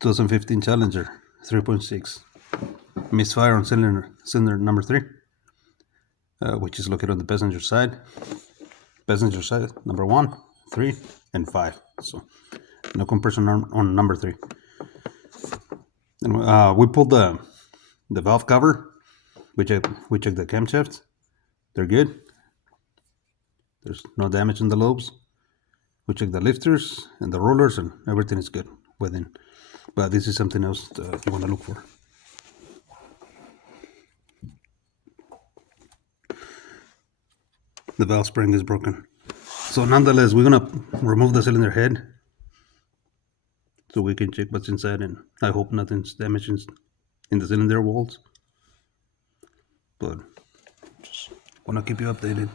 2015 Challenger 3.6 misfire on cylinder number 3, which is located on the passenger side. Passenger side number 1, 3, and 5. So no compression on number 3. And we pulled the valve cover. We checked the camshafts. They're good. There's no damage in the lobes. We checked the lifters and the rollers, and everything is good within. But this is something else you want to look for. The valve spring is broken. So nonetheless, we're gonna remove the cylinder head so we can check what's inside, and I hope nothing's damaged in the cylinder walls. But just wanna keep you updated.